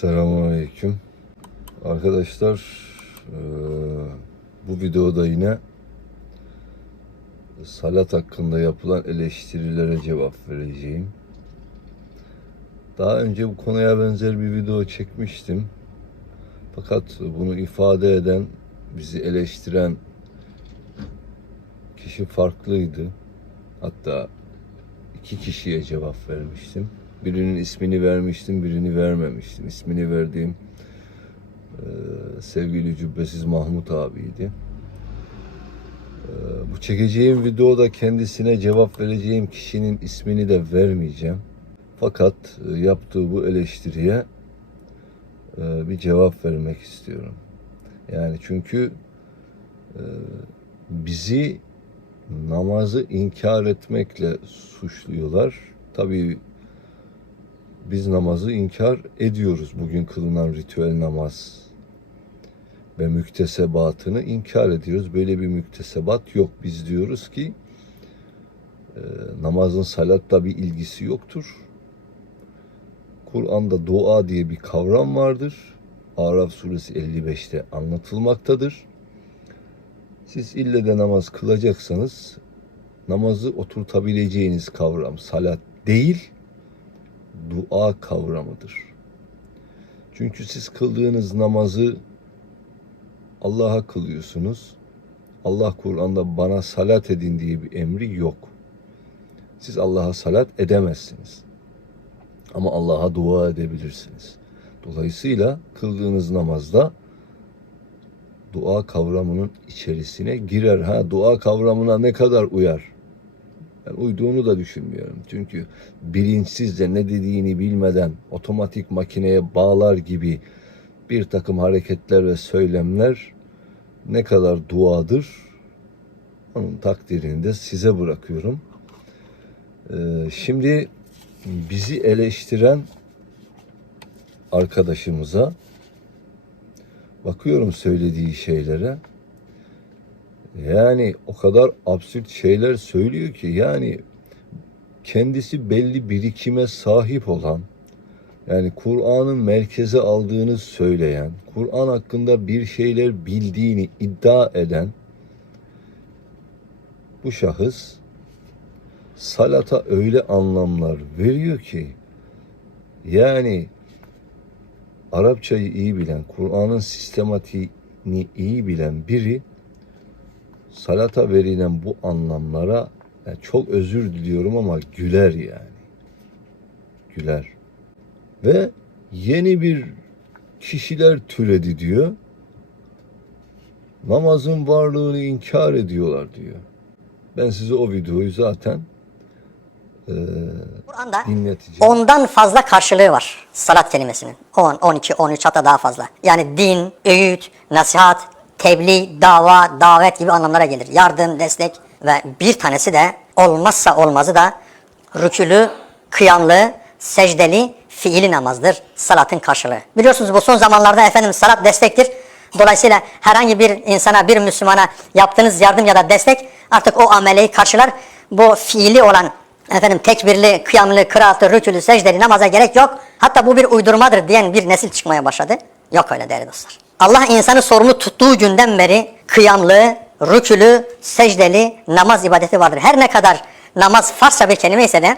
Selamünaleyküm. Arkadaşlar eee, bu videoda yine salat hakkında yapılan eleştirilere cevap vereceğim. Daha önce bu konuya benzer bir video çekmiştim. Fakat bunu ifade eden, bizi eleştiren kişi farklıydı. Hatta iki kişiye cevap vermiştim. Birinin ismini vermiştim, birini vermemiştim. İsmini verdiğim eee, sevgili Cübbesiz Mahmut abiydi. Eee, bu çekeceğim videoda kendisine cevap vereceğim kişinin ismini de vermeyeceğim. Fakat e, yaptığı bu eleştiriye e, bir cevap vermek istiyorum. Yani çünkü e, bizi namazı inkar etmekle suçluyorlar. Tabii biz namazı inkar ediyoruz. Bugün kılınan ritüel namaz ve müktesebatını inkar ediyoruz. Böyle bir müktesebat yok. Biz diyoruz ki e, namazın salatla bir ilgisi yoktur. Kur'an'da dua diye bir kavram vardır. Araf suresi 55'te anlatılmaktadır. Siz ille de namaz kılacaksanız namazı oturtabileceğiniz kavram salat değil, dua kavramıdır. Çünkü siz kıldığınız namazı Allah'a kılıyorsunuz. Allah Kur'an'da bana salat edin diye bir emri yok. Siz Allah'a salat edemezsiniz. Ama Allah'a dua edebilirsiniz. Dolayısıyla kıldığınız namazda dua kavramının içerisine girer. Ha dua kavramına ne kadar uyar? Uyduğunu da düşünmüyorum. Çünkü bilinçsizce ne dediğini bilmeden otomatik makineye bağlar gibi bir takım hareketler ve söylemler ne kadar duadır onun takdirini de size bırakıyorum. Ee, şimdi bizi eleştiren arkadaşımıza bakıyorum söylediği şeylere. Yani o kadar absürt şeyler söylüyor ki yani kendisi belli birikime sahip olan yani Kur'an'ın merkeze aldığını söyleyen, Kur'an hakkında bir şeyler bildiğini iddia eden bu şahıs salata öyle anlamlar veriyor ki yani Arapçayı iyi bilen, Kur'an'ın sistematiğini iyi bilen biri salata verilen bu anlamlara yani çok özür diliyorum ama güler yani. Güler. Ve yeni bir kişiler türedi diyor. Namazın varlığını inkar ediyorlar diyor. Ben size o videoyu zaten eee Kur'an'da dinleteceğim. ondan fazla karşılığı var salat kelimesinin. 10, 12, 13 hatta daha fazla. Yani din, öğüt, nasihat, tebliğ, dava, davet gibi anlamlara gelir. Yardım, destek ve bir tanesi de olmazsa olmazı da rükülü, kıyamlı, secdeli, fiili namazdır. Salatın karşılığı. Biliyorsunuz bu son zamanlarda efendim salat destektir. Dolayısıyla herhangi bir insana, bir Müslümana yaptığınız yardım ya da destek artık o ameleyi karşılar. Bu fiili olan efendim tekbirli, kıyamlı, kıraatlı, rükülü, secdeli namaza gerek yok. Hatta bu bir uydurmadır diyen bir nesil çıkmaya başladı. Yok öyle değerli dostlar. Allah insanı sorumlu tuttuğu günden beri kıyamlı, rükülü, secdeli namaz ibadeti vardır. Her ne kadar namaz Farsça bir kelime ise de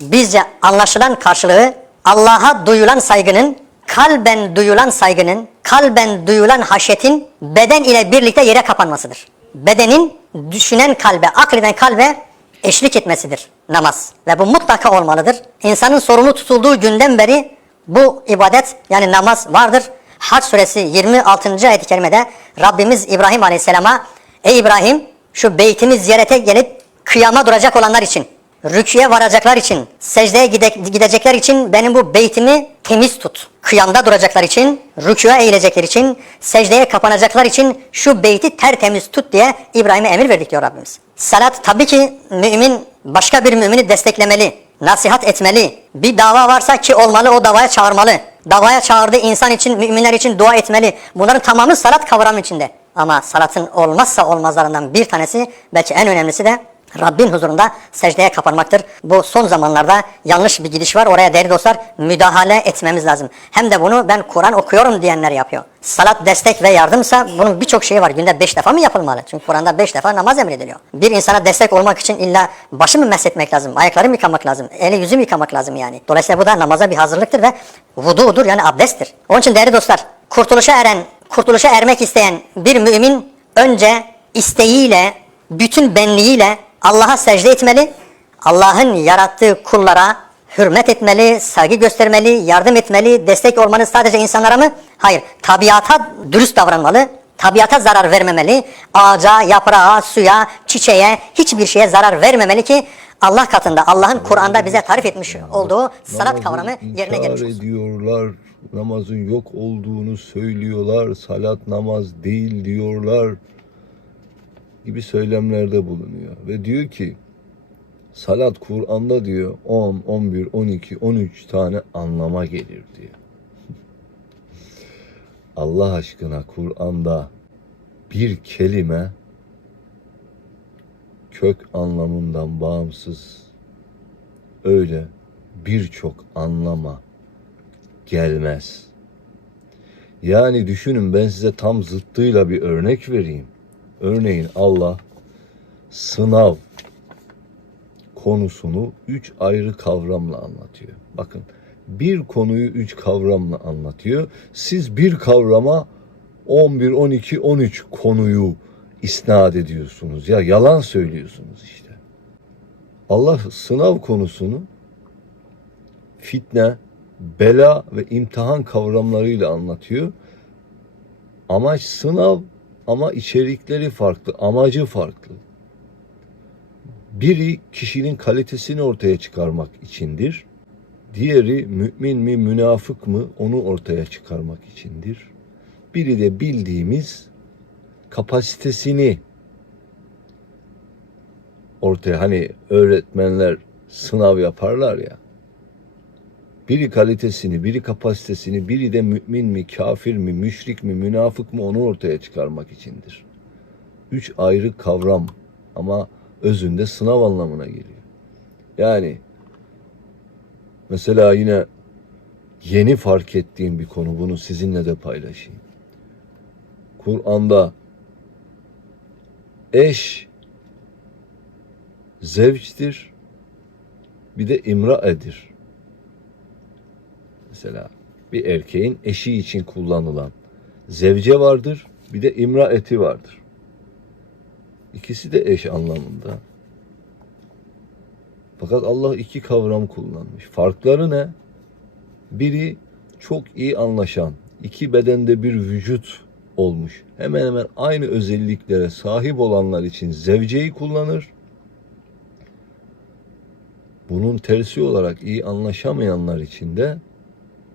bizce anlaşılan karşılığı Allah'a duyulan saygının, kalben duyulan saygının, kalben duyulan haşyetin beden ile birlikte yere kapanmasıdır. Bedenin düşünen kalbe, akleden kalbe eşlik etmesidir namaz. Ve bu mutlaka olmalıdır. İnsanın sorumlu tutulduğu günden beri bu ibadet yani namaz vardır. Hac suresi 26. ayet-i kerimede Rabbimiz İbrahim Aleyhisselam'a Ey İbrahim şu beytimi ziyarete gelip kıyama duracak olanlar için, rüküye varacaklar için, secdeye gide- gidecekler için benim bu beytimi temiz tut. Kıyamda duracaklar için, rüküye eğilecekler için, secdeye kapanacaklar için şu beyti tertemiz tut diye İbrahim'e emir verdik diyor Rabbimiz. Salat tabii ki mümin başka bir mümini desteklemeli, nasihat etmeli. Bir dava varsa ki olmalı o davaya çağırmalı. Davaya çağırdığı insan için, müminler için dua etmeli. Bunların tamamı salat kavramı içinde. Ama salatın olmazsa olmazlarından bir tanesi, belki en önemlisi de Rabbin huzurunda secdeye kapanmaktır. Bu son zamanlarda yanlış bir gidiş var. Oraya değerli dostlar müdahale etmemiz lazım. Hem de bunu ben Kur'an okuyorum diyenler yapıyor. Salat destek ve yardımsa bunun birçok şeyi var. Günde beş defa mı yapılmalı? Çünkü Kur'an'da beş defa namaz emrediliyor. Bir insana destek olmak için illa başı mı mesletmek lazım? Ayakları mı yıkamak lazım? Eli yüzü mü yıkamak lazım yani? Dolayısıyla bu da namaza bir hazırlıktır ve vududur yani abdesttir. Onun için değerli dostlar kurtuluşa eren, kurtuluşa ermek isteyen bir mümin önce isteğiyle, bütün benliğiyle Allah'a secde etmeli. Allah'ın yarattığı kullara hürmet etmeli, saygı göstermeli, yardım etmeli, destek olmalı sadece insanlara mı? Hayır, tabiata dürüst davranmalı. Tabiata zarar vermemeli. Ağaca, yaprağa, suya, çiçeğe, hiçbir şeye zarar vermemeli ki Allah katında, Allah'ın Kur'an'da bize tarif etmiş olduğu salat kavramı yerine gelmiş olsun. ediyorlar. Namazın yok olduğunu söylüyorlar. Salat namaz değil diyorlar. Gibi söylemlerde bulunuyor. Ve diyor ki salat Kur'an'da diyor 10, 11, 12, 13 tane anlama gelir diyor. Allah aşkına Kur'an'da bir kelime kök anlamından bağımsız öyle birçok anlama gelmez. Yani düşünün ben size tam zıttıyla bir örnek vereyim. Örneğin Allah sınav konusunu üç ayrı kavramla anlatıyor. Bakın bir konuyu üç kavramla anlatıyor. Siz bir kavrama 11, 12, 13 konuyu isnat ediyorsunuz. Ya yalan söylüyorsunuz işte. Allah sınav konusunu fitne, bela ve imtihan kavramlarıyla anlatıyor. Amaç sınav ama içerikleri farklı, amacı farklı. Biri kişinin kalitesini ortaya çıkarmak içindir. Diğeri mümin mi, münafık mı onu ortaya çıkarmak içindir. Biri de bildiğimiz kapasitesini ortaya hani öğretmenler sınav yaparlar ya. Biri kalitesini, biri kapasitesini, biri de mümin mi, kafir mi, müşrik mi, münafık mı onu ortaya çıkarmak içindir. Üç ayrı kavram ama özünde sınav anlamına geliyor. Yani mesela yine yeni fark ettiğim bir konu bunu sizinle de paylaşayım. Kur'an'da eş zevçtir bir de imraedir. Mesela bir erkeğin eşi için kullanılan zevce vardır, bir de imraeti vardır. İkisi de eş anlamında. Fakat Allah iki kavram kullanmış. Farkları ne? Biri çok iyi anlaşan, iki bedende bir vücut olmuş. Hemen hemen aynı özelliklere sahip olanlar için zevceyi kullanır. Bunun tersi olarak iyi anlaşamayanlar için de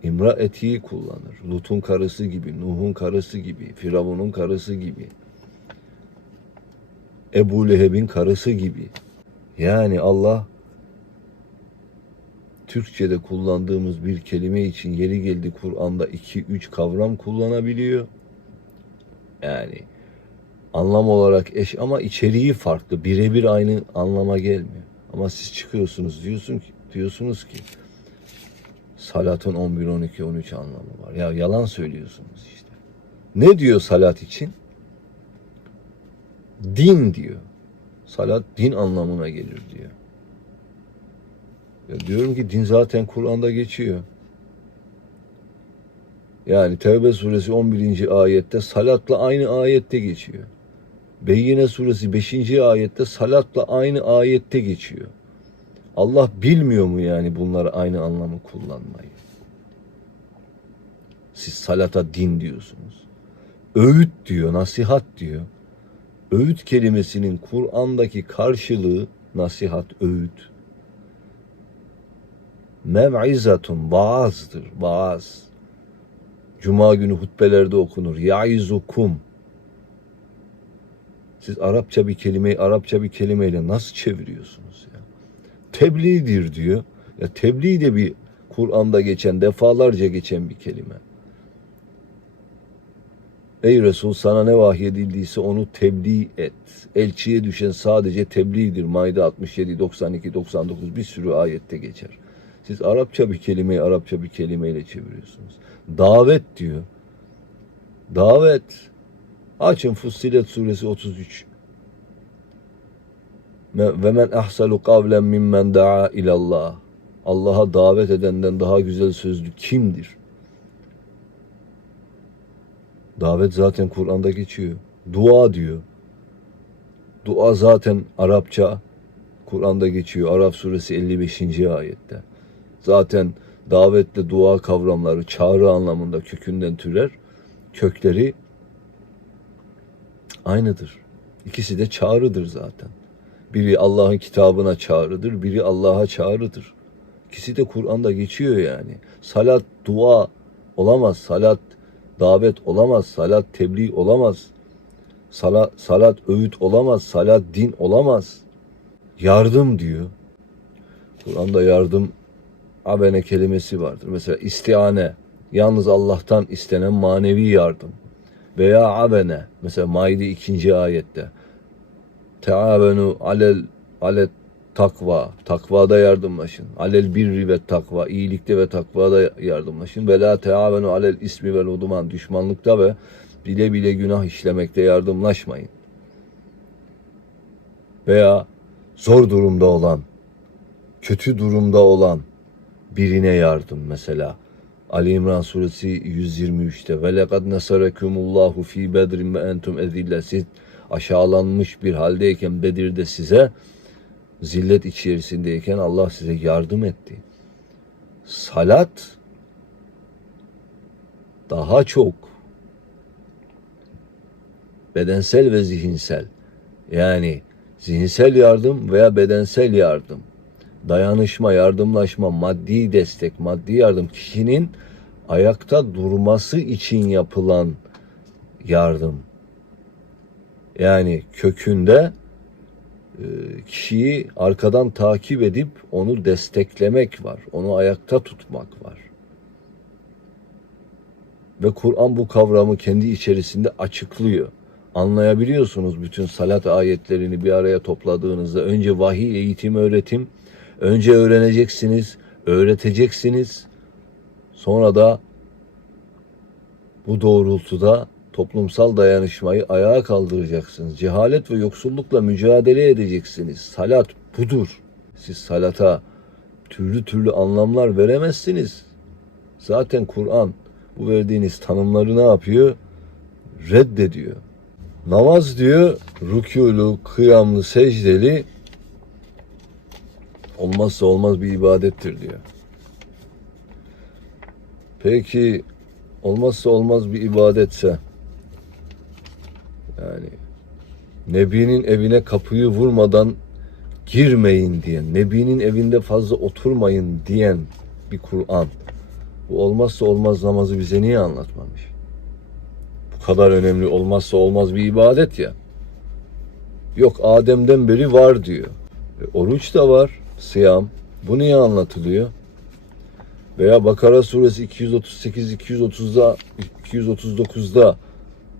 imraetiyi kullanır. Lut'un karısı gibi, Nuh'un karısı gibi, Firavun'un karısı gibi. Ebu Leheb'in karısı gibi. Yani Allah Türkçe'de kullandığımız bir kelime için yeri geldi Kur'an'da iki üç kavram kullanabiliyor. Yani anlam olarak eş ama içeriği farklı. Birebir aynı anlama gelmiyor. Ama siz çıkıyorsunuz diyorsun ki diyorsunuz ki salatın 11 12 13 anlamı var. Ya yalan söylüyorsunuz işte. Ne diyor salat için? Din diyor. Salat din anlamına gelir diyor. Ya diyorum ki din zaten Kur'an'da geçiyor. Yani Tevbe suresi 11. ayette salatla aynı ayette geçiyor. Beyyine suresi 5. ayette salatla aynı ayette geçiyor. Allah bilmiyor mu yani bunları aynı anlamı kullanmayı? Siz salata din diyorsunuz. Öğüt diyor, nasihat diyor. Öğüt kelimesinin Kur'an'daki karşılığı nasihat, öğüt. Mev'izatun, vaazdır, vaaz. Cuma günü hutbelerde okunur. Yaizukum. Siz Arapça bir kelimeyi Arapça bir kelimeyle nasıl çeviriyorsunuz ya? Tebliğdir diyor. Ya tebliğ de bir Kur'an'da geçen, defalarca geçen bir kelime. Ey Resul sana ne vahyedildiyse onu tebliğ et. Elçiye düşen sadece tebliğdir. Maide 67, 92, 99 bir sürü ayette geçer. Siz Arapça bir kelimeyi Arapça bir kelimeyle çeviriyorsunuz. Davet diyor. Davet. Açın Fussilet suresi 33. Ve men ahsalu kavlen mimmen daa ilallah. Allah'a davet edenden daha güzel sözlü kimdir? Davet zaten Kur'an'da geçiyor. Dua diyor. Dua zaten Arapça Kur'an'da geçiyor. Araf suresi 55. ayette. Zaten davetle dua kavramları çağrı anlamında kökünden türer. Kökleri aynıdır. İkisi de çağrıdır zaten. Biri Allah'ın kitabına çağrıdır, biri Allah'a çağrıdır. İkisi de Kur'an'da geçiyor yani. Salat dua olamaz, salat davet olamaz, salat tebliğ olamaz. Salat, salat öğüt olamaz, salat din olamaz. Yardım diyor. Kur'an'da yardım abene kelimesi vardır. Mesela istiane, yalnız Allah'tan istenen manevi yardım. Veya abene, mesela Maide 2. ayette. Teavenu alel alet takva, takvada yardımlaşın. Alel birri ve takva, iyilikte ve takvada yardımlaşın. Ve la teavenu alel ismi ve uduman, düşmanlıkta ve bile bile günah işlemekte yardımlaşmayın. Veya zor durumda olan, kötü durumda olan birine yardım mesela. Ali İmran suresi 123'te ve lekad nasarakumullahu fi bedrin ve entum ezille siz aşağılanmış bir haldeyken Bedir'de size zillet içerisindeyken Allah size yardım etti. Salat daha çok bedensel ve zihinsel yani zihinsel yardım veya bedensel yardım dayanışma, yardımlaşma, maddi destek, maddi yardım kişinin ayakta durması için yapılan yardım. Yani kökünde e, kişiyi arkadan takip edip onu desteklemek var. Onu ayakta tutmak var. Ve Kur'an bu kavramı kendi içerisinde açıklıyor. Anlayabiliyorsunuz bütün salat ayetlerini bir araya topladığınızda. Önce vahiy, eğitim, öğretim. Önce öğreneceksiniz, öğreteceksiniz. Sonra da bu doğrultuda toplumsal dayanışmayı ayağa kaldıracaksınız. Cehalet ve yoksullukla mücadele edeceksiniz. Salat budur. Siz salata türlü türlü anlamlar veremezsiniz. Zaten Kur'an bu verdiğiniz tanımları ne yapıyor? Reddediyor. Namaz diyor rükûlu, kıyamlı, secdeli olmazsa olmaz bir ibadettir diyor. Peki olmazsa olmaz bir ibadetse yani Nebi'nin evine kapıyı vurmadan girmeyin diyen, Nebi'nin evinde fazla oturmayın diyen bir Kur'an. Bu olmazsa olmaz namazı bize niye anlatmamış? Bu kadar önemli olmazsa olmaz bir ibadet ya. Yok Adem'den beri var diyor. E, oruç da var, sıyam. Bu niye anlatılıyor? Veya Bakara suresi 238 230'da 239'da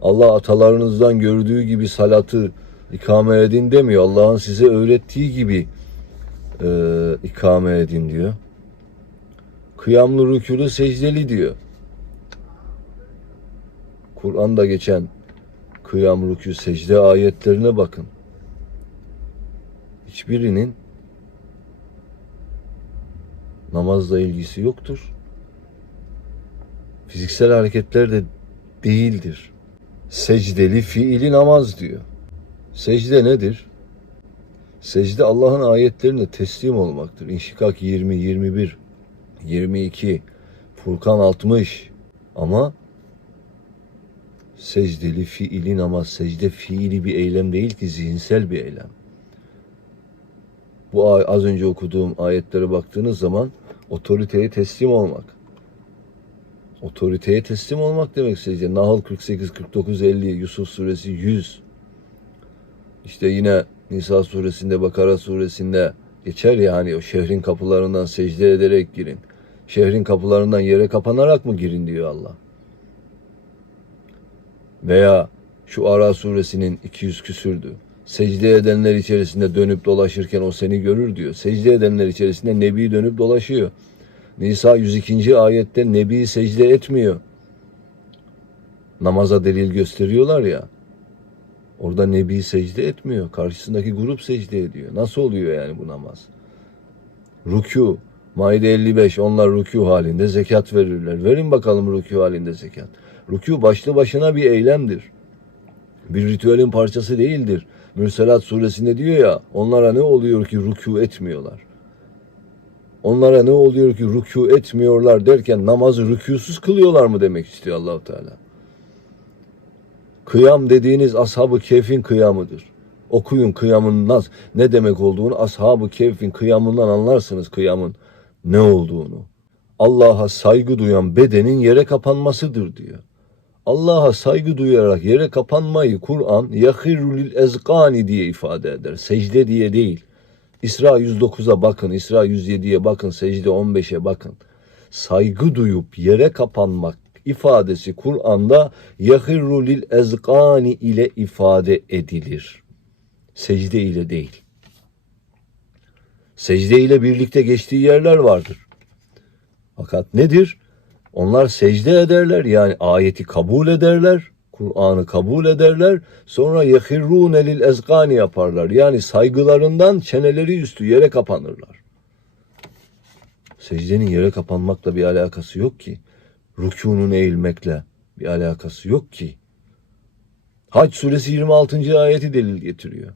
Allah atalarınızdan gördüğü gibi salatı ikame edin demiyor. Allah'ın size öğrettiği gibi e, ikame edin diyor. Kıyamlı rükûlu secdeli diyor. Kur'an'da geçen kıyam rükû secde ayetlerine bakın. Hiçbirinin namazla ilgisi yoktur. Fiziksel hareketler de değildir. Secdeli fiili namaz diyor. Secde nedir? Secde Allah'ın ayetlerine teslim olmaktır. İnşikak 20, 21, 22, Furkan 60. Ama secdeli fiili namaz, secde fiili bir eylem değil ki zihinsel bir eylem. Bu az önce okuduğum ayetlere baktığınız zaman otoriteye teslim olmak. Otoriteye teslim olmak demek secde. Nahl 48, 49, 50, Yusuf suresi 100. İşte yine Nisa suresinde, Bakara suresinde geçer ya hani o şehrin kapılarından secde ederek girin. Şehrin kapılarından yere kapanarak mı girin diyor Allah. Veya şu Ara suresinin 200 küsürdü. Secde edenler içerisinde dönüp dolaşırken o seni görür diyor. Secde edenler içerisinde Nebi dönüp dolaşıyor. Nisa 102. ayette Nebi secde etmiyor. Namaza delil gösteriyorlar ya. Orada Nebi secde etmiyor. Karşısındaki grup secde ediyor. Nasıl oluyor yani bu namaz? Rükû. Maide 55. Onlar rükû halinde zekat verirler. Verin bakalım rükû halinde zekat. Rükû başlı başına bir eylemdir. Bir ritüelin parçası değildir. Mürselat suresinde diyor ya onlara ne oluyor ki rükû etmiyorlar. Onlara ne oluyor ki rükû etmiyorlar derken namazı rükûsuz kılıyorlar mı demek istiyor Allahu Teala. Kıyam dediğiniz ashab-ı keyfin kıyamıdır. Okuyun kıyamın nasıl, ne demek olduğunu ashab-ı keyfin kıyamından anlarsınız kıyamın ne olduğunu. Allah'a saygı duyan bedenin yere kapanmasıdır diyor. Allah'a saygı duyarak yere kapanmayı Kur'an yahirulil ezgani diye ifade eder. Secde diye değil. İsra 109'a bakın, İsra 107'ye bakın, secde 15'e bakın. Saygı duyup yere kapanmak ifadesi Kur'an'da yahirulil ezgani ile ifade edilir. Secde ile değil. Secde ile birlikte geçtiği yerler vardır. Fakat nedir? Onlar secde ederler yani ayeti kabul ederler. Kur'an'ı kabul ederler. Sonra yehirrûne lil ezgani yaparlar. Yani saygılarından çeneleri üstü yere kapanırlar. Secdenin yere kapanmakla bir alakası yok ki. Rükûnun eğilmekle bir alakası yok ki. Hac suresi 26. ayeti delil getiriyor.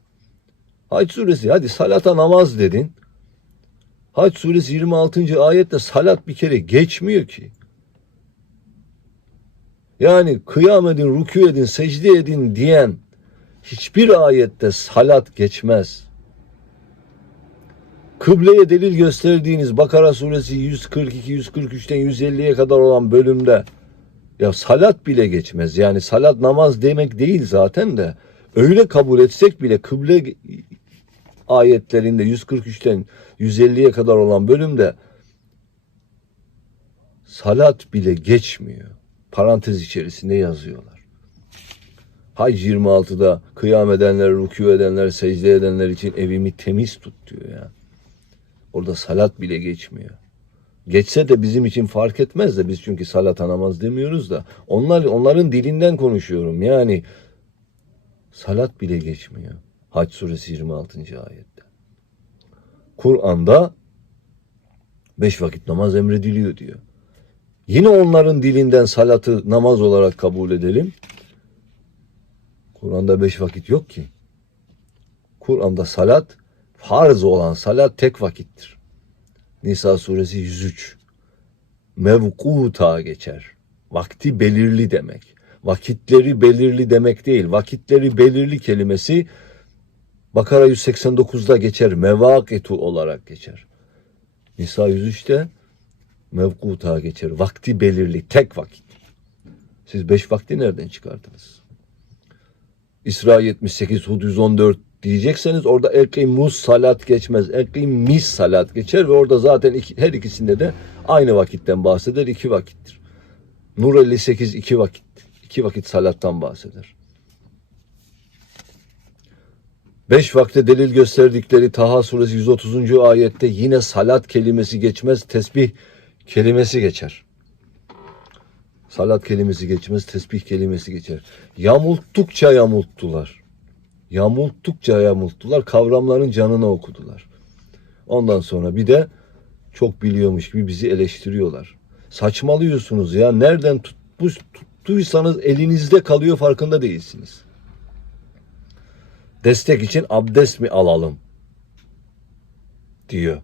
Hac suresi hadi salata namaz dedin. Hac suresi 26. ayette salat bir kere geçmiyor ki. Yani kıyam edin, rükû edin, secde edin diyen hiçbir ayette salat geçmez. Kıbleye delil gösterdiğiniz Bakara suresi 142, 143'ten 150'ye kadar olan bölümde ya salat bile geçmez. Yani salat namaz demek değil zaten de öyle kabul etsek bile kıble ayetlerinde 143'ten 150'ye kadar olan bölümde salat bile geçmiyor. Parantez içerisinde yazıyorlar. Hac 26'da kıyam edenler, rükû edenler, secde edenler için evimi temiz tut diyor ya. Orada salat bile geçmiyor. Geçse de bizim için fark etmez de biz çünkü salata namaz demiyoruz da onlar onların dilinden konuşuyorum. Yani salat bile geçmiyor. Hac suresi 26. ayette. Kur'an'da beş vakit namaz emrediliyor diyor. Yine onların dilinden salatı namaz olarak kabul edelim. Kur'an'da beş vakit yok ki. Kur'an'da salat, farz olan salat tek vakittir. Nisa suresi 103. Mevkuta geçer. Vakti belirli demek. Vakitleri belirli demek değil. Vakitleri belirli kelimesi Bakara 189'da geçer. Mevakitu olarak geçer. Nisa 103'te mevkuta geçer. Vakti belirli, tek vakit. Siz beş vakti nereden çıkardınız? İsra 78, Hud 114 diyecekseniz orada erkimus salat geçmez. Erkimis salat geçer ve orada zaten iki, her ikisinde de aynı vakitten bahseder. iki vakittir. Nur 58 iki vakit. iki vakit salattan bahseder. Beş vakte delil gösterdikleri Taha suresi 130. ayette yine salat kelimesi geçmez, tesbih kelimesi geçer. Salat kelimesi geçmez, tesbih kelimesi geçer. Yamulttukça yamulttular. Yamulttukça yamulttular, kavramların canına okudular. Ondan sonra bir de çok biliyormuş gibi bizi eleştiriyorlar. Saçmalıyorsunuz ya, nereden tutmuş, tuttuysanız elinizde kalıyor farkında değilsiniz. Destek için abdest mi alalım? diyor.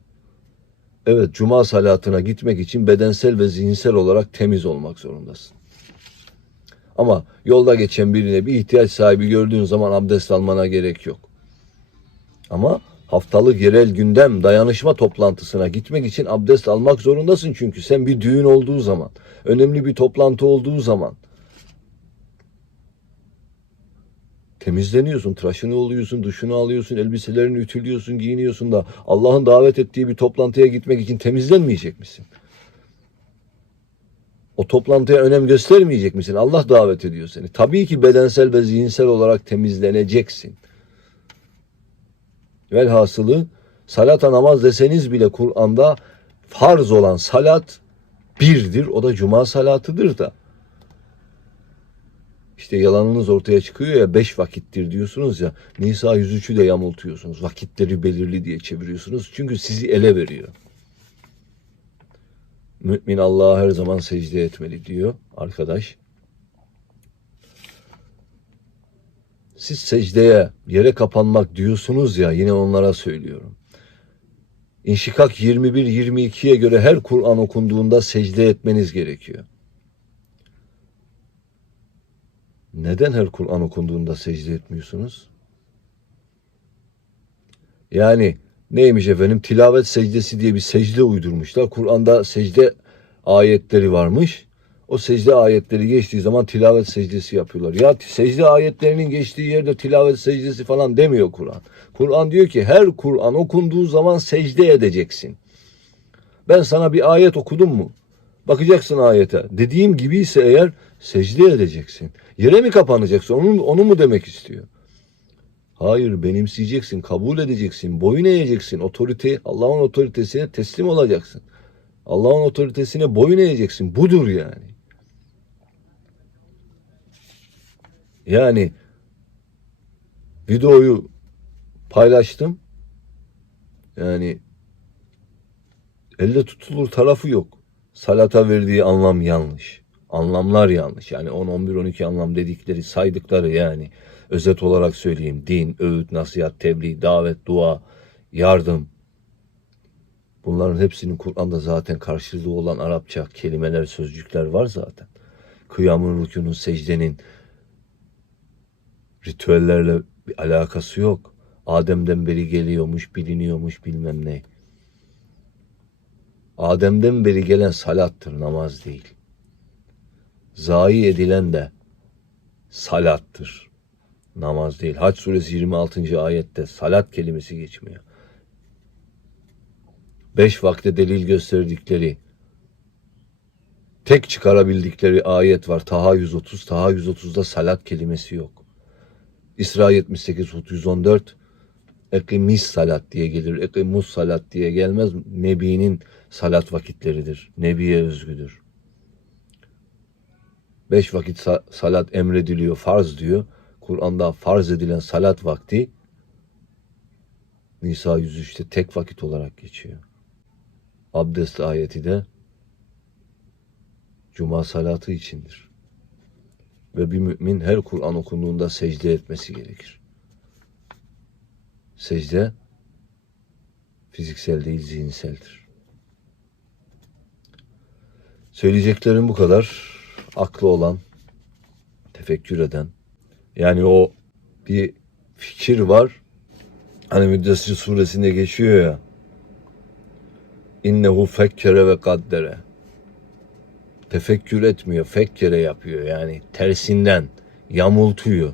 Evet, cuma salatına gitmek için bedensel ve zihinsel olarak temiz olmak zorundasın. Ama yolda geçen birine bir ihtiyaç sahibi gördüğün zaman abdest almana gerek yok. Ama haftalık yerel gündem dayanışma toplantısına gitmek için abdest almak zorundasın çünkü sen bir düğün olduğu zaman, önemli bir toplantı olduğu zaman temizleniyorsun, tıraşını oluyorsun, duşunu alıyorsun, elbiselerini ütülüyorsun, giyiniyorsun da Allah'ın davet ettiği bir toplantıya gitmek için temizlenmeyecek misin? O toplantıya önem göstermeyecek misin? Allah davet ediyor seni. Tabii ki bedensel ve zihinsel olarak temizleneceksin. Velhasılı salata namaz deseniz bile Kur'an'da farz olan salat birdir. O da cuma salatıdır da. İşte yalanınız ortaya çıkıyor ya beş vakittir diyorsunuz ya. Nisa 103'ü de yamultuyorsunuz. Vakitleri belirli diye çeviriyorsunuz. Çünkü sizi ele veriyor. Mümin Allah'a her zaman secde etmeli diyor arkadaş. Siz secdeye, yere kapanmak diyorsunuz ya yine onlara söylüyorum. İnşikak 21-22'ye göre her Kur'an okunduğunda secde etmeniz gerekiyor. Neden her Kur'an okunduğunda secde etmiyorsunuz? Yani neymiş efendim? Tilavet secdesi diye bir secde uydurmuşlar. Kur'an'da secde ayetleri varmış. O secde ayetleri geçtiği zaman tilavet secdesi yapıyorlar. Ya secde ayetlerinin geçtiği yerde tilavet secdesi falan demiyor Kur'an. Kur'an diyor ki her Kur'an okunduğu zaman secde edeceksin. Ben sana bir ayet okudum mu? Bakacaksın ayete. Dediğim gibi ise eğer secde edeceksin. Yere mi kapanacaksın? Onu, onu mu demek istiyor? Hayır benimseyeceksin, kabul edeceksin, boyun eğeceksin. Otorite, Allah'ın otoritesine teslim olacaksın. Allah'ın otoritesine boyun eğeceksin. Budur yani. Yani videoyu paylaştım. Yani elde tutulur tarafı yok. Salata verdiği anlam yanlış. Anlamlar yanlış. Yani 10, 11, 12 anlam dedikleri, saydıkları yani. Özet olarak söyleyeyim. Din, öğüt, nasihat, tebliğ, davet, dua, yardım. Bunların hepsinin Kur'an'da zaten karşılığı olan Arapça kelimeler, sözcükler var zaten. Kıyamın, rükünün, secdenin ritüellerle bir alakası yok. Adem'den beri geliyormuş, biliniyormuş bilmem ne. Adem'den beri gelen salattır, namaz değil. Zayi edilen de salattır, namaz değil. Haç suresi 26. ayette salat kelimesi geçmiyor. Beş vakte delil gösterdikleri, tek çıkarabildikleri ayet var. Taha 130, Taha 130'da salat kelimesi yok. İsra 78, Hud 114, Ekimis salat diye gelir. Ekimus salat diye gelmez. Nebi'nin salat vakitleridir. Nebiye özgüdür. Beş vakit sa- salat emrediliyor, farz diyor. Kur'an'da farz edilen salat vakti Nisa 103'te tek vakit olarak geçiyor. Abdest ayeti de Cuma salatı içindir. Ve bir mümin her Kur'an okunduğunda secde etmesi gerekir. Secde fiziksel değil zihinseldir. Söyleyeceklerim bu kadar. Aklı olan, tefekkür eden. Yani o bir fikir var. Hani Müddessir suresinde geçiyor ya. İnnehu fekkere ve kaddere. Tefekkür etmiyor, fekkere yapıyor. Yani tersinden yamultuyor.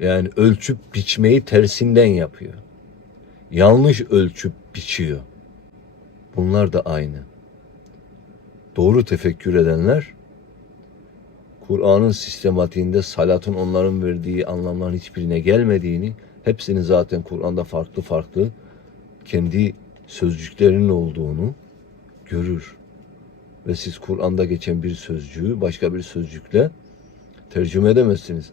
Yani ölçüp biçmeyi tersinden yapıyor. Yanlış ölçüp biçiyor. Bunlar da aynı. Doğru tefekkür edenler Kur'an'ın sistematiğinde salatın onların verdiği anlamların hiçbirine gelmediğini, hepsinin zaten Kur'an'da farklı farklı kendi sözcüklerinin olduğunu görür. Ve siz Kur'an'da geçen bir sözcüğü başka bir sözcükle tercüme edemezsiniz.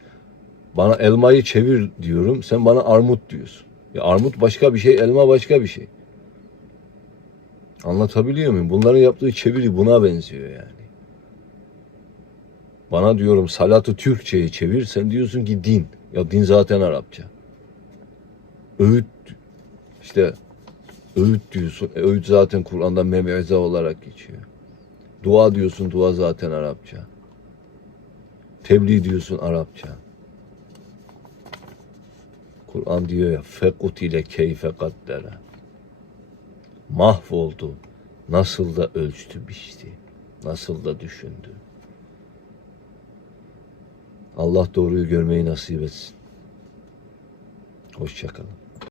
Bana elmayı çevir diyorum, sen bana armut diyorsun. Ya armut başka bir şey, elma başka bir şey. Anlatabiliyor muyum? Bunların yaptığı çeviri buna benziyor yani. Bana diyorum salatı Türkçe'ye çevir, sen diyorsun ki din. Ya din zaten Arapça. Öğüt, işte öğüt diyorsun. E, öğüt zaten Kur'an'da mev'ize olarak geçiyor. Dua diyorsun, dua zaten Arapça. Tebliğ diyorsun Arapça. Kur'an diyor ya fekut ile keyfe kaddere. Mahvoldu. Nasıl da ölçtü biçti. Nasıl da düşündü. Allah doğruyu görmeyi nasip etsin. Hoşçakalın.